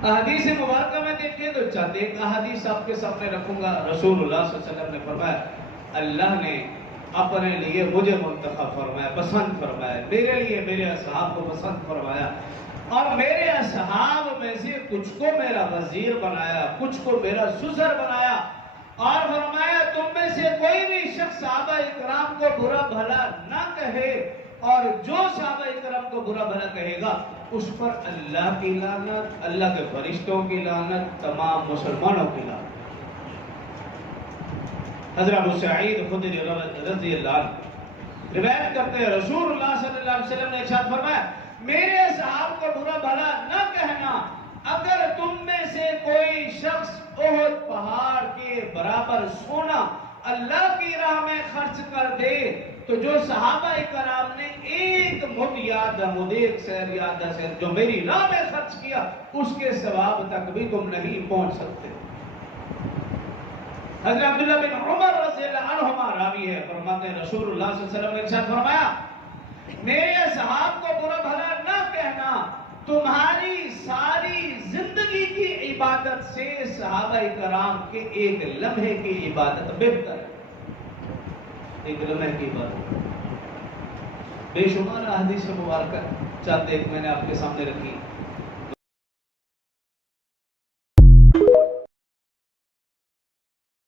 अहदीस मुबारक में देखिए तो चंद एक अहदीस आपके सामने रखूंगा। रसूलुल्लाह सल्लल्लाहु अलैहि वसल्लम ने फरमाया, अल्लाह ने अपने लिए मुझे मुंतखब फरमाया, पसंद फरमाया, मेरे लिए मेरे असहाब को पसंद फरमाया, और मेरे असहाब में से कुछ को मेरा वजीर बनाया, कुछ को मेरा सुसर बनाया, और फरमाया तुम में से कोई भी शख्स सहाबा इकराम को बुरा भला ना कहे, और जो सहाबा इकराम को बुरा भला कहेगा उस पर अल्लाह की लानत, अल्लाह के फरिश्तों की लानत, तमाम मुसलमानों की लानत। हज़रत अबू सईद खुदरी रज़ियल्लाहु अन्हु रिवायत करते हैं, रसूलुल्लाह सल्लल्लाहु अलैहि वसल्लम ने इरशाद फरमाया, मेरे असहाब को बुरा भला न कहना, अगर तुम में से कोई शख्स ओहद पहाड़ के बराबर सोना अल्लाह की राह में खर्च कर दे, तो जो सहाबा इकराम ने एक मुद याद मुद एक सैर याद सैर जो मेरी राह में खर्च किया, उसके सवाब तक भी तुम नहीं पहुंच सकते। हज़रत अब्दुल्लाह बिन उमर रज़ियल्लाहु अन्हुमा रावी है, फरमाते हैं रसूलुल्लाह सल्लल्लाहु अलैहि वसल्लम ने इरशाद फरमाया, मेरे सहाब को बुरा भला न कहना, तुम्हारी सारी जिंदगी की इबादत से सहाबा इकराम के एक लम्हे की इबादत बेहतर है। एक लम्हे की इबादत बेशुमार हदीस मुबारक चंद एक मैंने आपके सामने रखी।